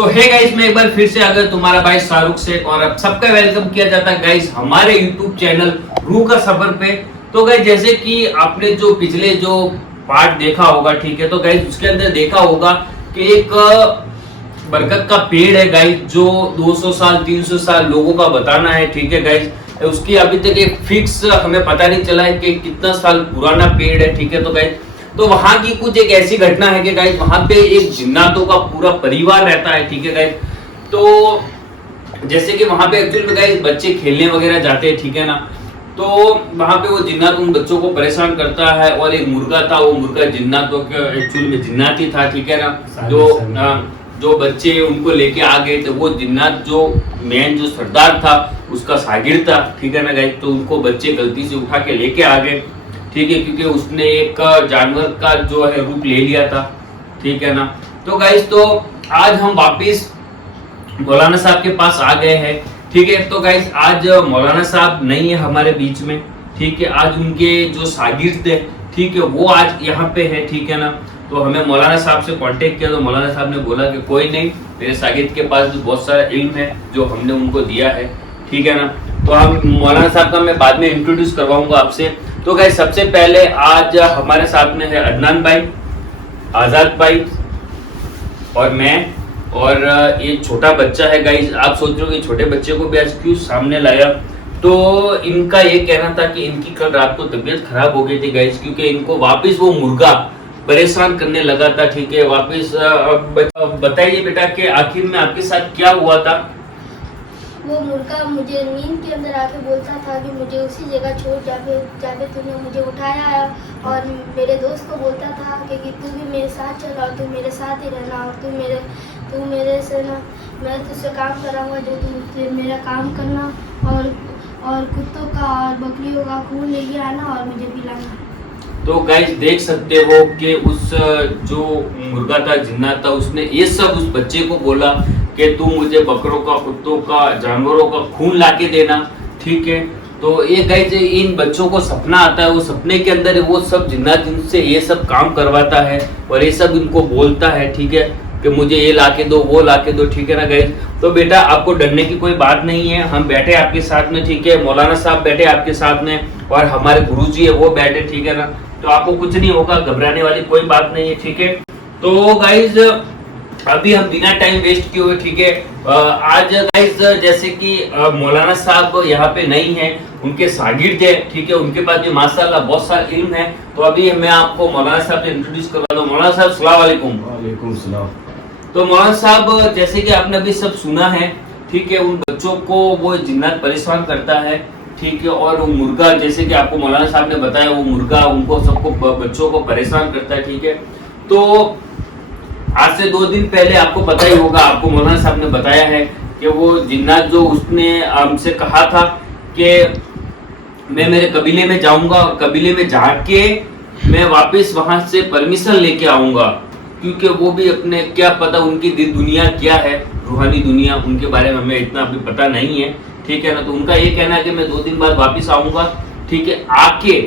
सो hey guys, मैं एक बार फिर से अगर तुम्हारा भाई शाहरुख शेख और अब सबका वेलकम किया जाता है गाइस हमारे यूट्यूब चैनल रूह का सफर पे। तो गाइस जैसे कि आपने जो पिछले जो पार्ट देखा होगा, ठीक है, तो गाइस उसके अंदर देखा होगा कि एक बरगद का पेड़ है गाइस जो 200 साल 300 साल लोगों का बताना है, ठीक है गाइस। उसकी अभी तक एक फिक्स हमें पता नहीं चला है कि कितना साल पुराना पेड़ है, ठीक है। तो गाइस तो वहां की कुछ एक ऐसी घटना है कि गाइस वहां पे एक जिन्नातों का पूरा परिवार रहता है, ठीक है गाइस। तो जैसे कि वहां पे एक्चुअल में गाइस बच्चे खेलने वगैरह जाते हैं, ठीक है ना। तो वहां पे वो जिन्नात उन बच्चों को परेशान करता है और एक मुर्गा था, वो मुर्गा जिन्नातों का एक्चुअल में जिन्नाती था, ठीक है ना। जो बच्चे उनको लेके आ गए थे वो जिन्नात जो मेन जो सरदार था उसका शागिर्द था, ठीक है ना गाइस। तो उनको बच्चे गलती से उठा के लेके आ गए, ठीक है, क्योंकि उसने एक जानवर का जो है रूप ले लिया था, ठीक है ना। तो गाइस तो आज हम वापिस मौलाना साहब के पास आ गए हैं, ठीक है। तो गाइस आज मौलाना साहब नहीं है हमारे बीच में, ठीक है। आज उनके जो शागिर्द थे, ठीक है, वो आज यहाँ पे है, ठीक है ना। तो हमें मौलाना साहब से कांटेक्ट किया तो मौलाना साहब ने बोला कि कोई नहीं, मेरे शागिर्द के पास भी बहुत सारा इल्म है जो हमने उनको दिया है, ठीक है ना। तो हम मौलाना साहब का मैं बाद में इंट्रोड्यूस करवाऊंगा आपसे। तो गाइस सबसे पहले आज हमारे साथ में है अदनान भाई, आजाद भाई और मैं, और ये छोटा बच्चा है गाइस। आप सोच रहे हो कि छोटे बच्चे को भी आज क्यों सामने लाया, तो इनका ये कहना था कि इनकी कल रात को तबीयत खराब हो गई थी गाइस, क्योंकि इनको वापस वो मुर्गा परेशान करने लगा था, ठीक है। वापस बताइए बेटा कि आखिर में आपके साथ क्या हुआ था। वो मुर्गा मुझे नींद के अंदर आके बोलता था कि मुझे उसी जगह छोड़ जाके तूने मुझे उठाया है, और मेरे दोस्त को बोलता था कि तू भी मेरे साथ चल और तू मेरे साथ ही रहना, और तू मेरे से ना, मैं तुझसे काम कराऊंगा जो तू मेरा काम करना, और कुत्तों का और बकरियों का खून लेके आना और मुझे पिलाना। तो गाइस देख सकते हो कि उस जो मुर्गा था जिन्नात था उसने ये सब उस बच्चे को बोला कि तू मुझे बकरों का, कुत्तों का, जानवरों का खून लाके देना, ठीक है। तो ये गाइस इन बच्चों को सपना आता है, वो सपने के अंदर वो सब जिन्नात इनसे ये सब काम करवाता है और ये सब इनको बोलता है, ठीक है, कि मुझे ये लाके दो, वो लाके दो, ठीक है ना गाइस। तो बेटा आपको डरने की कोई बात नहीं है, हम बैठे आपके साथ में, ठीक है। मौलाना साहब बैठे आपके साथ में और हमारे गुरुजी है वो बैठे, ठीक है ना। तो आपको कुछ नहीं होगा, घबराने वाली कोई बात नहीं है, ठीक है। तो गाइस अभी हम बिना टाइम वेस्ट किए हुए, ठीक है, आज गाइस जैसे कि मौलाना साहब यहाँ पे नहीं है, उनके शागिर्द है, ठीक है, उनके पास भी माशाल्लाह बहुत सारा इल्म है। तो अभी मैं आपको मौलाना साहब से इंट्रोड्यूस करवा दूं। मौलाना साहब अस्सलाम वालेकुम। वालेकुम सलाम। तो मौलाना साहब जैसे कि आपने अभी सब सुना है, ठीक है, उन बच्चों को वो जिन्नात परेशान करता है, ठीक है, और वो मुर्गा जैसे कि आपको मौलाना साहब ने बताया वो मुर्गा उनको सबको बच्चों को परेशान करता है, ठीक है। तो आज से 2 दिन पहले आपको पता ही होगा, आपको मौलाना साहब ने बताया है कि वो जिन्नात जो उसने हमसे कहा था कि मैं मेरे कबीले में जाऊंगा, कबीले में जाके मैं वापस वहां से परमिशन लेके आऊंगा, क्योंकि वो भी अपने क्या पता उनकी दिल दुनिया क्या है, रूहानी दुनिया, उनके बारे में हमें इतना अभी पता नहीं है, ठीक है ना। तो उनका ये कहना है कि मैं 2 दिन बाद वापस आऊंगा, ठीक है, आके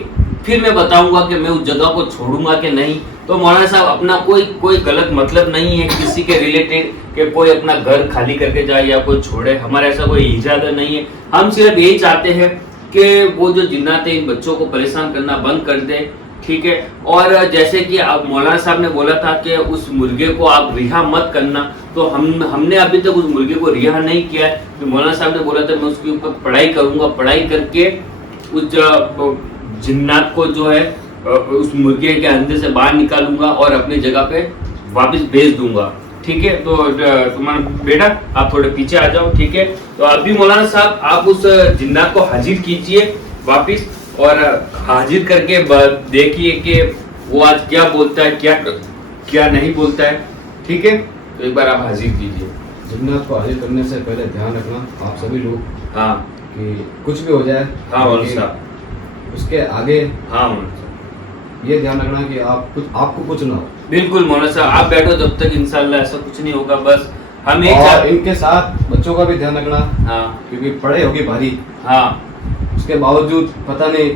फिर मैं बताऊंगा कि मैं उस जगह को छोड़ूंगा कि नहीं। तो मौलाना साहब अपना कोई गलत मतलब नहीं है किसी के रिलेटेड कि कोई अपना घर खाली करके जाए या कोई छोड़े, हमारा ऐसा कोई इरादा नहीं है। हम सिर्फ यही चाहते हैं कि वो जो जिन्नात है इन बच्चों को परेशान करना बंद कर दे, ठीक है। और जैसे कि अब मौलाना साहब ने बोला था कि उस मुर्गे को आप रिहा मत करना, तो हमने अभी तक उस मुर्गे को रिहा नहीं किया है। तो मौलाना साहब ने बोला था मैं उसके ऊपर पढ़ाई करूंगा, पढ़ाई करके उस जिन्नात को जो है उस मुर्गे के अंदर से बाहर निकालूंगा और अपनी जगह पे वापस भेज दूंगा, ठीक है। तो तुम्हारा बेटा आप थोड़े पीछे आ जाओ, ठीक है। तो अभी मौलाना साहब आप उस जिन्नात को हाजिर कीजिए वापस, और हाजिर करके देखिए कि वो आज क्या बोलता है, क्या नहीं बोलता है, ठीक है। तो एक बार आप हाजिर कीजिए। जिन्नात को हाजिर करने से पहले ध्यान रखना आप सभी लोग, हाँ, कि कुछ भी हो जाए, हाँ मौलाना साहब, उसके आगे हाँ मौलाना साहब, ये ध्यान रखना कि आपको कुछ ना हो। बिल्कुल मौलाना साहब, आप बैठो जब तक, इंशाल्लाह ऐसा कुछ नहीं होगा। बस हम और इनके साथ बच्चों का भी ध्यान रखना, हाँ, क्योंकि पढ़े होगी भारी, हाँ, उसके बावजूद पता नहीं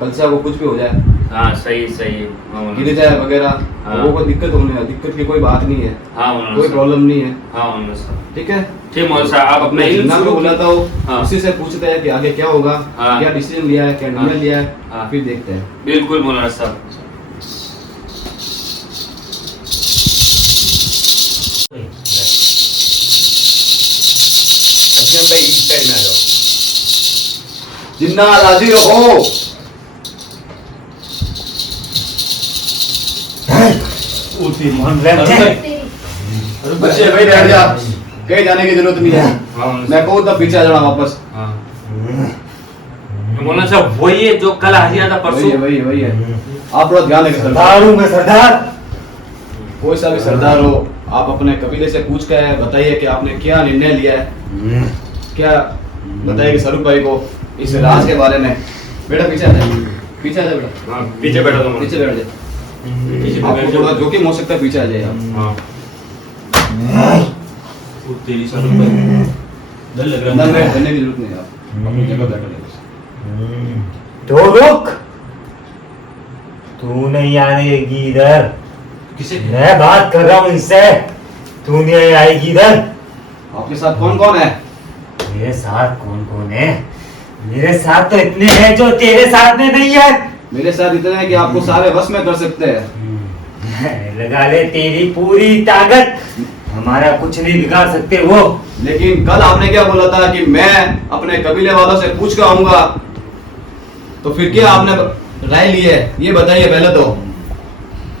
कल से वो कुछ भी हो जाए, हाँ सही सही है। हाँ, मौलाना गिर जाए वगैरह हाँ। लोगों को दिक्कत होने है, दिक्कत की कोई बात नहीं है, हाँ मौलाना कोई साहब। प्रॉब्लम नहीं है। हाँ मौलाना साहब। ठीक है, ठीक मौलाना साहब, आप अपना इल्म जिन्ना को शुरू बुलाता हूँ, हाँ। उसी से पूछते हैं कि आगे क्या होगा, हाँ। क्या डिसीजन लिया है, क्या निर्णय हाँ। लिया है, हाँ। फिर देखते हैं। बिल्कुल मौलाना साहब। सत्यम भाई इस साइड में आ जाओ। जिन्ना राजी हो, बच्चे भाई बैठ जा, कहीं जाने की जरूरत नहीं है। हाँ मैं कहूँ तब पीछे आ जाना वापस। हाँ। मौलाना साहब वही है जो कल हाजिर था वही है, परसों। वही है। आप थोड़ा ध्यान रखें सरदार। सरदार हूँ मैं, सरदार। कोई सा भी सरदार हो, आप अपने कबीले से पूछ के बताइए कि आपने क्या निर्णय लिया है, क्या बताइए स्वरूप भाई को इस राज के बारे में। बेटा पीछे आ जाए, पीछे आ जाए बेटा, हाँ पीछे बैठा था पीछे बैठ जाए। पीछे बैठ आपको जाओ। थोड़ा जोखिम हो सकता है, पीछे आ जाइए आप। हाँ। वो तेरी स्वरूप भाई डर लग रहा अंदर है। में रहने की जरूरत नहीं है, आप अपनी जगह बैठ जाइए। तो रुक, तू नहीं आएगी इधर। किसे? मैं बात कर रहा हूँ इनसे, तू नहीं आएगी इधर। आपके साथ कौन कौन है? मेरे साथ कौन कौन है? मेरे साथ तो इतने हैं जो तेरे साथ में नहीं है। मेरे साथ इतने हैं कि आपको सारे वश में कर सकते हैं। लगा ले तेरी पूरी ताकत, हमारा कुछ नहीं बिगाड़ सकते वो। लेकिन कल आपने क्या बोला था कि मैं अपने कबीले वालों से पूछ कर आऊंगा, तो फिर क्या आपने राय ली है ये बताइए पहले तो,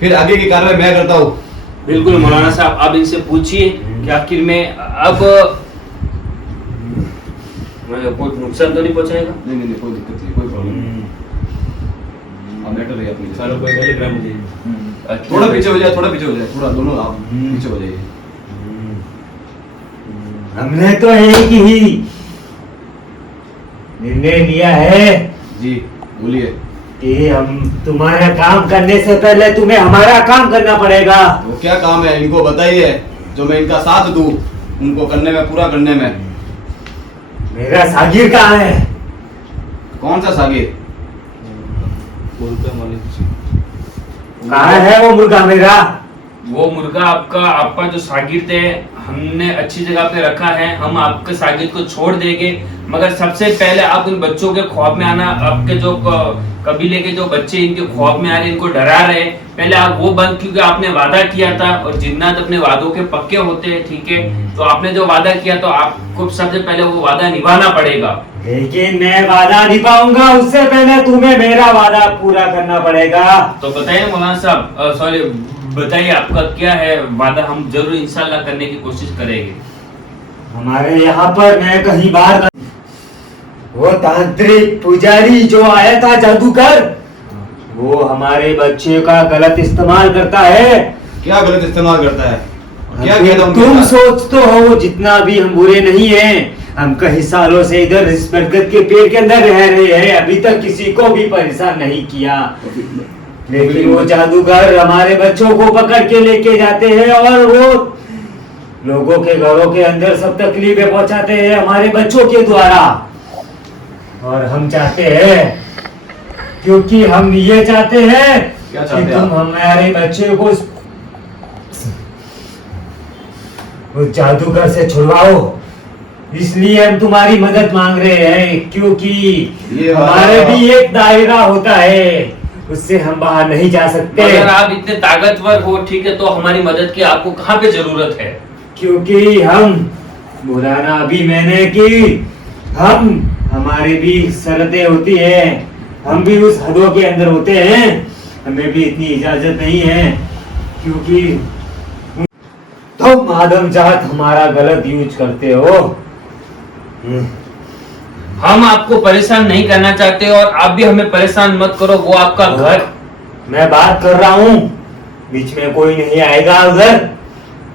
फिर आगे की कार्रवाई मैं करता हूँ। बिल्कुल मौलाना साहब, आप इनसे पूछिए कि आखिर में अब कोई नुकसान तो नहीं पहुंचाएगा। नहीं नहीं नहीं, कोई दिक्कत नहीं, कोई प्रॉब्लम नहीं। आप बैठे रहिए अपनी सारों को पहले ग्राम मुझे जगह। थोड़ा पीछे हो जाए, थोड़ा पीछे हो जाए, थोड़ा दोनों आप पीछे हो जाइए। हमने तो एक ही निर्णय लिया है जी बोलिए। कि हम तुम्हारा काम करने से पहले तुम्हें हमारा काम करना पड़ेगा। वो क्या काम है इनको बताइए, जो मैं इनका साथ दूं उनको करने में, पूरा करने में। मेरा सागिर कहाँ है? कौन सा सागिर? कहाँ है वो मुर्गा मेरा? वो मुर्गा आपका जो शागिर्द है हमने अच्छी जगह पे रखा है। हम आपके शागिर्द को छोड़ देंगे, मगर सबसे पहले आप उन बच्चों के ख्वाब में आना। आपके जो कबीले के जो बच्चे इनके ख्वाब में आ रहे, इनको डरा रहे, पहले आप वो बंद, क्योंकि आपने वादा किया था और जिन्नात अपने वादों के पक्के होते हैं। ठीक है, तो आपने जो वादा किया तो आपको सबसे पहले वो वादा निभाना पड़ेगा। लेकिन मैं वादा निभाऊंगा, उससे पहले तुम्हें मेरा वादा पूरा करना पड़ेगा। तो बताइए मौलाना साहब, सॉरी बताइए आपका क्या है वादा। हम जरूर इंशाल्लाह करने की कोशिश करेंगे। हमारे यहाँ पर मैं कहीं बाहर वो तांत्रिक पुजारी जो आया था जादूगर, वो हमारे बच्चे का गलत इस्तेमाल करता है। क्या गलत इस्तेमाल करता है? क्या किया था उनके तुम साथ? सोचते हो जितना भी हम बुरे नहीं हैं। हम कई सालों से इधर इस बरगद के पेड़ के अंदर रह रहे हैं, अभी तक किसी को भी परेशान नहीं किया। लेकिन वो जादूगर हमारे बच्चों को पकड़ के लेके जाते हैं और वो लोगों के घरों के अंदर सब तकलीफें पहुंचाते हैं हमारे बच्चों के द्वारा। और हम चाहते हैं, क्योंकि हम ये चाहते हैं क्या कि चाहते हैं तुम आप? हमारे बच्चे को उस जादूगर से छुड़वाओ। इसलिए हम तुम्हारी मदद मांग रहे हैं, क्योंकि ये वाला- हमारे भी एक दायरा होता है, उससे हम बाहर नहीं जा सकते। अगर आप इतने ताकतवर हो, ठीक है, तो हमारी मदद की आपको कहाँ पे जरूरत है? क्योंकि हम बुलाना अभी मैंने की, हमारी भी शर्तें होती है, हम भी उस हदों के अंदर होते हैं, हमें भी इतनी इजाजत नहीं है। क्योंकि तुम आदम जात हमारा गलत यूज करते हो। हम आपको परेशान नहीं करना चाहते और आप भी हमें परेशान मत करो। वो आपका घर, मैं बात कर रहा हूँ, बीच में कोई नहीं आएगा उधर।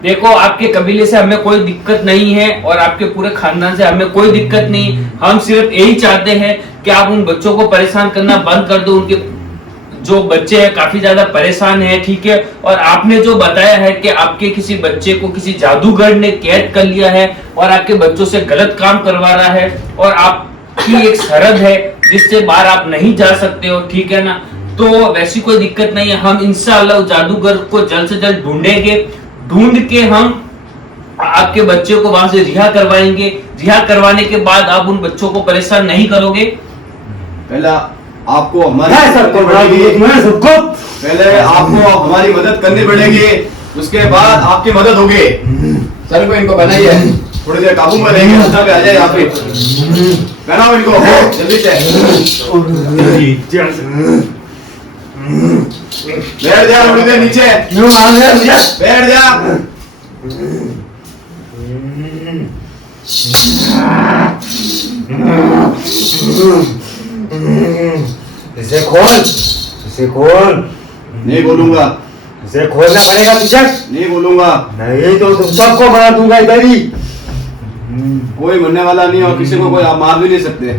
देखो आपके कबीले से हमें कोई दिक्कत नहीं है और आपके पूरे खानदान से हमें कोई दिक्कत नहीं। हम सिर्फ यही चाहते हैं कि आप उन बच्चों को परेशान करना बंद कर दो। उनके जो बच्चे हैं काफी ज्यादा परेशान हैं, ठीक है। और आपने जो बताया है कि आपके किसी बच्चे को किसी जादूगर ने कैद कर लिया है और आपके बच्चों से गलत काम करवा रहा है और आपकी एक शर्त है जिससे बाहर आप नहीं जा सकते हो, ठीक है ना। तो वैसी कोई दिक्कत नहीं है। हम इंशाअल्लाह उस जादूगर को जल्द से जल्द ढूंढेंगे, ढूंढ के हम आपके बच्चे को वहां से रिहा करवाएंगे। रिहा करवाने के बाद आप उन बच्चों को परेशान नहीं करोगे। पहला आपको मैं सबको बता दूंगा, तुम्हें सबको। पहले आपको हमारी मदद करनी पड़ेगी, उसके बाद आपकी मदद होगी। सर को इनको बनाइए, थोड़ी देर काबू में रहेंगे, रास्ता पे आ जाए यहाँ पे। पहनाओ इनको जल्दी से। बैठ जा थोड़ी देर नीचे, क्यों मांग रहे हो मुझे? बैठ जा। इसे खोल, इसे खोल। नहीं बोलूंगा, इसे खोलना पड़ेगा तुझे। नहीं बोलूंगा। नहीं तो तुम सबको मार दूंगा इधर ही। कोई मरने वाला नहीं और किसी को कोई आप मार भी नहीं सकते।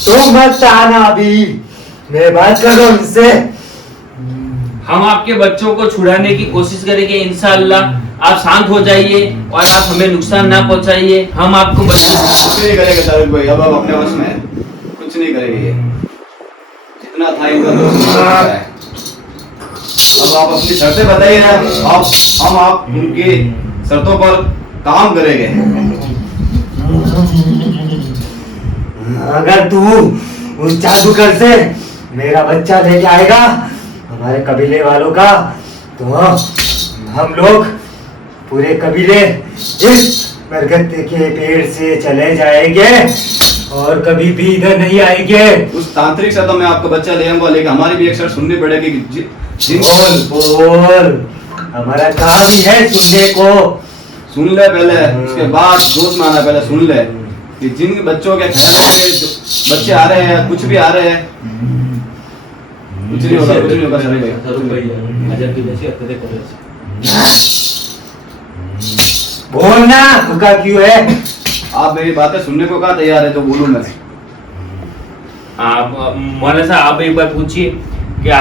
तुम मत आना अभी, मैं बात कर रहा हूँ इससे। हम आपके बच्चों को छुड़ाने की कोशिश करेंगे इंशाअल्लाह। आप शांत हो जाइए और आप हमें नुकसान ना पहुंचाइए। हम आपको बच्चों कुछ नहीं करेगा शाहरुख भाई, अब अपने वश में है, कुछ नहीं करेगी ये। जितना था इनका दोस्त है। अब आप अपनी शर्तें बताइए ना, आप उनकी शर्तों पर काम करेंगे। अगर तू उस जादूगर से मेरा बच्चा लेके आएगा हमारे कबीले वालों का, तो हम लोग पूरे कबीले इस बरगद के पेड़ से चले जाएंगे और कभी भी इधर नहीं आएंगे। उस तांत्रिक से तो मैं आपका बच्चा ले आऊंगा, लेकिन हमारी भी एक शर्त सुननी पड़ेगी कि बोल, हमारा काम ही है सुनने को। सुन ले पहले, उसके बाद दोस्त माना। पहले सुन ले कि जिन बच्चों के ख्याल में जो बच्चे आ रहे हैं, कुछ भी आ रहे हैं, कुछ नहीं होगा, कुछ नहीं होगा शाहरुख भाई। बोलना तुका क्यों है? आप मेरी बातें सुनने को कहा तैयार है तो बोलूं मैं। आप मौलाना साहब आप एक बार पूछिए, क्या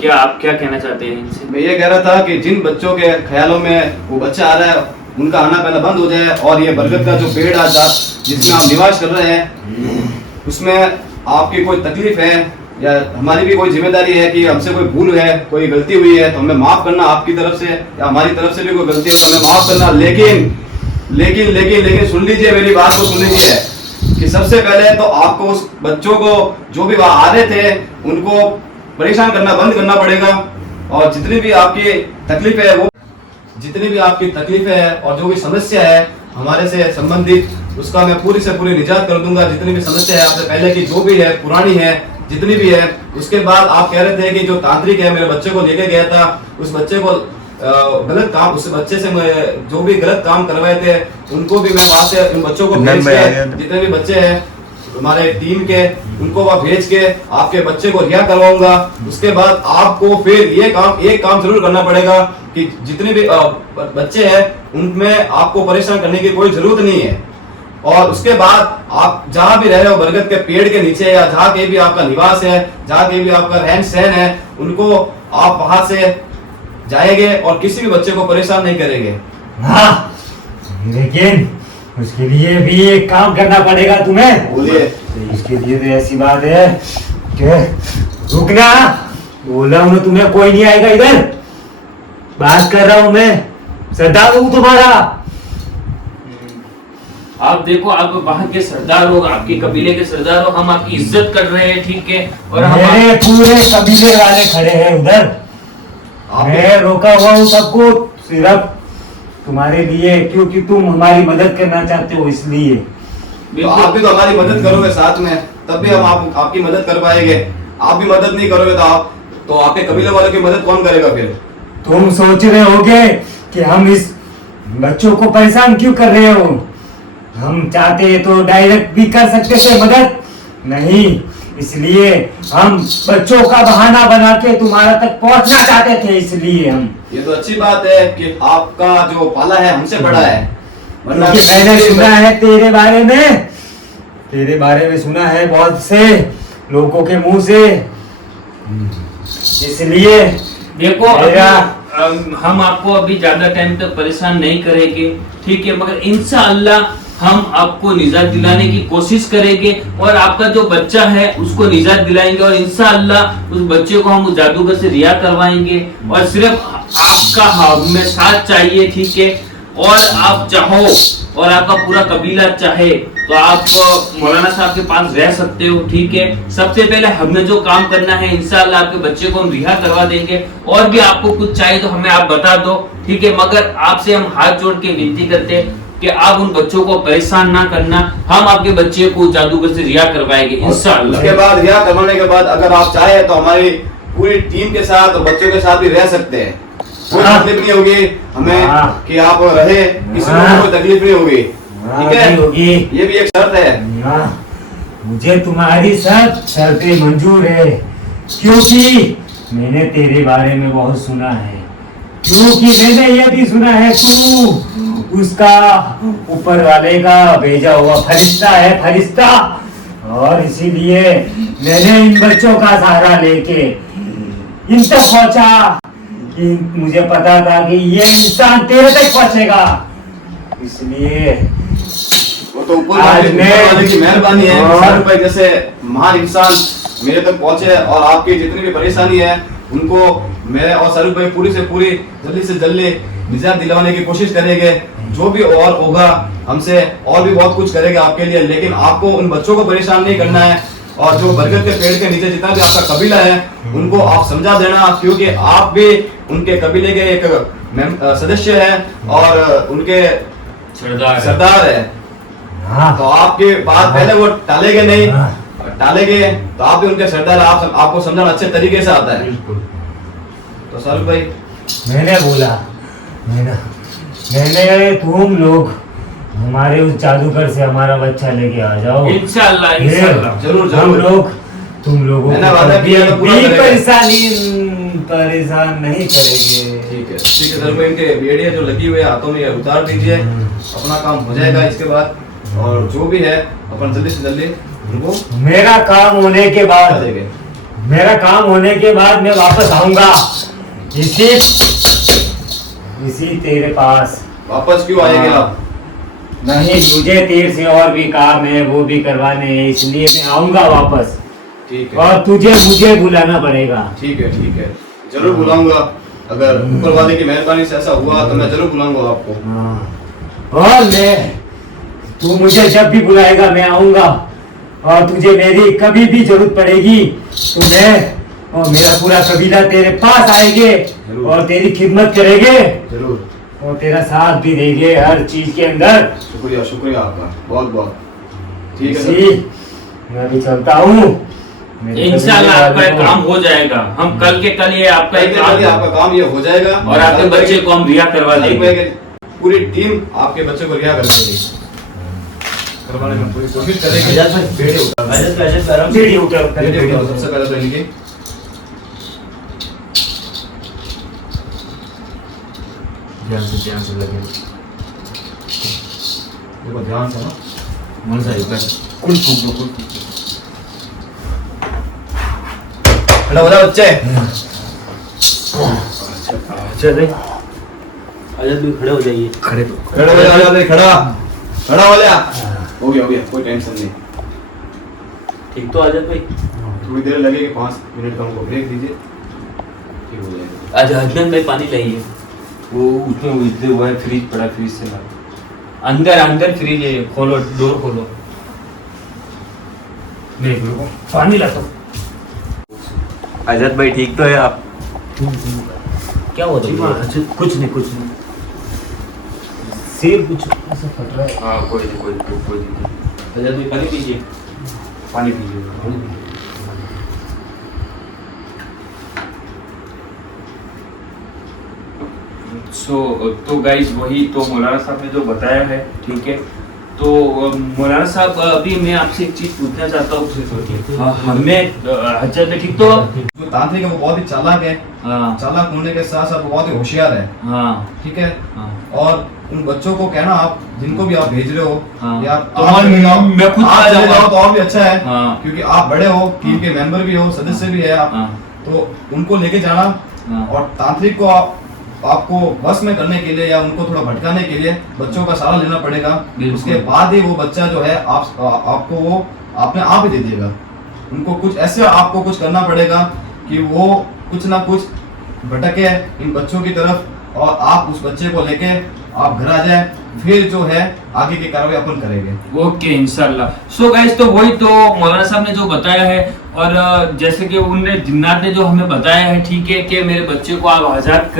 क्या आप क्या कहना चाहते हैं इनसे? मैं ये कह रहा था कि जिन बच्चों के ख्यालों में वो बच्चा आ रहा है, उनका आना पहले बंद हो जाए और ये बरगद का जो पेड़ आज जिसमें आप निवास कर रहे हैं, उसमें आपकी कोई तकलीफ है या हमारी भी कोई जिम्मेदारी है कि हमसे कोई भूल है, कोई गलती हुई है तो हमें माफ करना, आपकी तरफ से या हमारी तरफ से भी कोई गलती है तो हमें माफ करना। लेकिन लेकिन लेकिन लेकिन सुन लीजिए, मेरी बात को सुन लीजिए कि सबसे पहले तो आपको उस बच्चों को जो भी वहां आ रहे थे उनको परेशान करना बंद करना पड़ेगा, और जितनी भी आपकी तकलीफ है वो जितनी भी आपकी तकलीफ है और जो भी समस्या है हमारे से संबंधित, उसका मैं पूरी से पूरी निजात कर दूंगा। जितनी भी समस्या है आपसे पहले की जो भी है, पुरानी है, जितनी भी है। उसके बाद आप कह रहे थे कि जो तांत्रिक है मेरे बच्चे को लेके गया था, उस बच्चे को गलत काम, उस बच्चे से जो भी गलत काम करवाए थे उनको भी मैं वहां से उन बच्चों को भेज के, जितने भी बच्चे हैं हमारे टीम के, उनको वहां भेज के आपके बच्चे को रिहा करवाऊंगा। उसके बाद आपको फिर एक काम जरूर करना पड़ेगा कि जितने भी बच्चे हैं उनमें आपको परेशान करने की कोई जरूरत नहीं है। और उसके बाद आप जहां भी रह रहे हो, बरगद के पेड़ के नीचे या जहां कहीं भी आपका निवास है, जहां कहीं भी आपका रहन सहन है, उनको आप वहां से जाएंगे और किसी भी बच्चे को परेशान नहीं करेंगे। हाँ, लेकिन उसके लिए भी एक काम करना पड़ेगा तुम्हें। बोलिए। उसके लिए तो ऐसी बात है कि रुकना, बोला हूं तुम्हें, कोई नहीं आएगा इधर। बात कर रहा हूं मैं, सरदार हूं तुम्हारा। आप देखो, आप वहाँ के सरदार हो, आपके कबीले के सरदार हो, हम आपकी इज्जत कर रहे हैं, ठीक है। और हम मेरे पूरे कबीले वाले खड़े हैं उधर, मैं रोका हुआ हूँ सबको सिर्फ तुम्हारे लिए, क्योंकि तुम हमारी मदद करना चाहते हो इसलिए। तो आप भी तो हमारी मदद करोगे साथ में, तब भी हम आपकी मदद कर पाएंगे। आप भी मदद नहीं करोगे तो आपके कबीले वालों की मदद कौन करेगा फिर? तुम सोच रहे होगे कि हम इस बच्चों को परेशान क्यों कर रहे हो। हम चाहते तो डायरेक्ट भी कर सकते थे मदद, नहीं, इसलिए हम बच्चों का बहाना बना के तुम्हारा तक पहुंचना चाहते थे, इसलिए हम। ये तो अच्छी बात है कि आपका जो पाला है हमसे बड़ा है, वरना मैंने सुना है तेरे बारे में सुना है बहुत से लोगों के मुंह से, इसलिए देखो हम आपको अभी ज्यादा टाइम तक परेशान नहीं करेंगे, ठीक है। मगर इंशाअल्लाह हम आपको निजात दिलाने की कोशिश करेंगे और आपका जो बच्चा है उसको निजात दिलाएंगे और इंशाअल्लाह उस बच्चे को हम जादूगर से रिहा करवाएंगे। और सिर्फ आपका हमें साथ चाहिए, ठीक है। और आप चाहो और आपका पूरा कबीला चाहे तो आप मौलाना साहब के पास रह सकते हो, ठीक है। सबसे पहले हमें जो काम करना है इंशाअल्लाह आपके बच्चे को हम रिहा करवा देंगे। और भी आपको कुछ चाहिए तो हमें आप बता दो, ठीक है। मगर आपसे हम हाथ जोड़ के विनती करते हैं कि आप उन बच्चों को परेशान ना करना, हम आपके बच्चे को जादूगर से रिहा करवाएंगे इंशाअल्लाह। उसके बाद रिहा करवाने के बाद अगर आप चाहे तो हमारी पूरी टीम के साथ और बच्चों के साथ भी रह सकते हैं, कोई तकलीफ नहीं होगी हमें कि आप रहे, किसी को कोई तकलीफ नहीं होगी, ठीक है। ये भी एक शर्त है। मुझे तुम्हारी सब शर्तें मंजूर है, क्योंकि मैंने तेरे बारे में बहुत सुना है, क्योंकि मैंने ये भी सुना है तू उसका ऊपर वाले का भेजा हुआ फरिश्ता है, फरिश्ता। और इसीलिए मैंने इन बच्चों का सहारा लेके इन तक पहुंचा कि मुझे पता था कि ये इंसान तेरे तक पहुंचेगा, इसलिए वो तो ऊपर वाले की मेहरबानी है। सर भाई जैसे महान इंसान मेरे तक पहुंचे और आपकी जितनी भी परेशानी है उनको मेरे और सरूप भाई पूरी से पूरी जल्दी से जल्दी निजात दिलवाने की कोशिश करेंगे। जो भी और होगा हमसे और भी बहुत कुछ करेंगे आपके लिए, लेकिन आपको उन बच्चों को परेशान नहीं करना है। और जो बरगद के पेड़ के नीचे जितना भी आपका कबीला है उनको आप समझा देना, क्योंकि आप भी उनके कबीले के एक सदस्य हैं और उनके सरदार है। तो आपकी बात पहले वो टालेंगे नहीं, टालेंगे तो आप भी उनके सरदार, आपको समझाना अच्छे तरीके से आता है। तो सर भाई मैंने बोला मैंने तुम लोग हमारे उस जादूगर से हमारा बच्चा लेके आ जाओ इंशाअल्लाह, इंशाअल्लाह जरूर हम लोग तुम लोगों मैंने वादा किया तो पूरा करेंगे। परेशान नहीं करेंगे। ठीक है सर भाई, इनके बेड़ियां जो लगी हुई है हाथों में ये उतार दीजिए, अपना काम हो जाएगा इसके बाद। और जो भी है अपन जल्दी से जल्दी उनको मेरा काम होने के बाद मैं वापस आऊंगा इसी तेरे पास। वापस क्यों आएंगे आप? नहीं, मुझे तेरे से और भी काम है, वो भी करवाने हैं, इसलिए मैं आऊंगा वापस। ठीक है। और मुझे बुलाना पड़ेगा। ठीक है जरूर बुलाऊंगा। अगर ऊपर वाले की मेहरबानी से ऐसा हुआ तो मैं जरूर बुलाऊंगा आपको। और तू मुझे जब भी बुलाएगा मैं आऊंगा। और तुझे मेरी कभी भी जरूरत पड़ेगी तो मैं और मेरा पूरा कबीला तेरे पास आएंगे और तेरी खिदमत करेंगे जरूर, और तेरा साथ भी देंगे हर चीज के अंदर। शुक्रिया आपका बहुत बहुत। ठीक है सर, मैं भी चलता हूँ। इंशाअल्लाह आपका काम हो जाएगा। हम कल के कल ये आपका आपका काम ये हो जाएगा और आपके बच्चे को हम रिहा करवा देंगे। पूरी टीम आपके बच्चे को रिहा कर देगी, करवाने में पूरी कोशिश करेंगे। बेड़ी उठाओ सबसे पहले तो इनकी ध्यान से लगे, देखो ध्यान से ना मन से कुल फूक दो। खड़ा हो जाओ बच्चे। चले आजाद भी खड़े हो जाइए। खड़ा हो जा। हो गया कोई टेंशन नहीं। ठीक तो आजाद भाई, थोड़ी देर लगेगी, 5 मिनट का हमको ब्रेक दीजिए, ठीक हो जाएगा। आज हजबैंड भाई पानी लाइए, वो उसमें उजले हुआ है, फ्रिज पड़ा, फ्रिज से ला अंदर फ्रिज है, खोलो डोर खोलो। देख लो पानी लाता हूँ। आजाद भाई ठीक तो है आप? क्या हुआ था? कुछ नहीं सिर कुछ ऐसा फट रहा है। हाँ कोई नहीं। आजाद भाई पानी पीजिए। तो गाइस वही तो मौलाना साहब ने जो बताया है, ठीक है। तो मौलाना साहब अभी मैं आपसे एक चीज पूछना चाहता हूँ। हमें हजरत में ठीक तो जो तांत्रिक है वो बहुत ही चालाक है। हाँ चालाक होने के साथ साथ वो बहुत ही होशियार है। हाँ ठीक है। हाँ। और उन बच्चों को कहना आप जिनको भी आप भेज रहे हो, हाँ। या तो आप चले जाओ, मैं खुद आप आ चले जाऊंगा। जाओ तो और भी अच्छा है। हाँ। क्योंकि आप बड़े हो, टीम के मेंबर भी हो, सदस्य भी है आप। हाँ। तो उनको लेके जाना हाँ। और तांत्रिक को आप आपको बस में करने के लिए या उनको थोड़ा भटकाने के लिए बच्चों का सहारा लेना पड़ेगा। बिल्कुल। उसके बाद ही वो बच्चा जो है आपको वो अपने आप ही दे देगा। उनको कुछ ऐसे आपको कुछ करना पड़ेगा कि वो कुछ ना कुछ भटके इन बच्चों की तरफ और आप उस बच्चे को लेके आप घर आ जाए, फिर जो है आगे की कार्रवाई अपन करेंगे। ओके इंशाल्लाह। सो गाइस, तो वही तो मौलाना साहब ने जो बताया है, और जैसे कि उन्होंने जिन्नात ने जो हमें बताया है, ठीक है, कि मेरे बच्चे को आप आजाद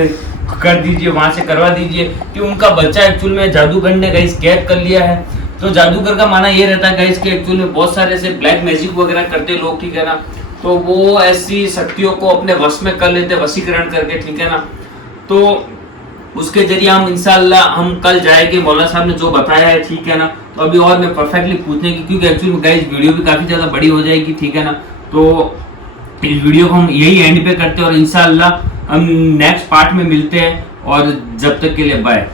कर दीजिए, वहां से करवा दीजिए, कि उनका बच्चा एक्चुअल में जादूगर ने गाइस कैद कर लिया है। तो जादूगर का माना ये रहता है गाइस कि एक्चुअल में बहुत सारे ऐसे ब्लैक मैजिक वगैरह करते लोग, ठीक है ना, तो वो ऐसी शक्तियों को अपने वश में कर लेते, वशीकरण करके, ठीक है ना। तो उसके जरिए हम इंशाल्लाह हम कल जाएंगे, मौलाना साहब ने जो बताया है, ठीक है ना। तो अभी और मैं परफेक्टली पूछने की, क्योंकि एक्चुअली में गाइस वीडियो भी काफी ज्यादा बड़ी हो जाएगी, ठीक है ना। तो इस वीडियो को हम यही एंड पे करते हैं और इंशाल्लाह हम नेक्स्ट पार्ट में मिलते हैं, और जब तक के लिए बाय।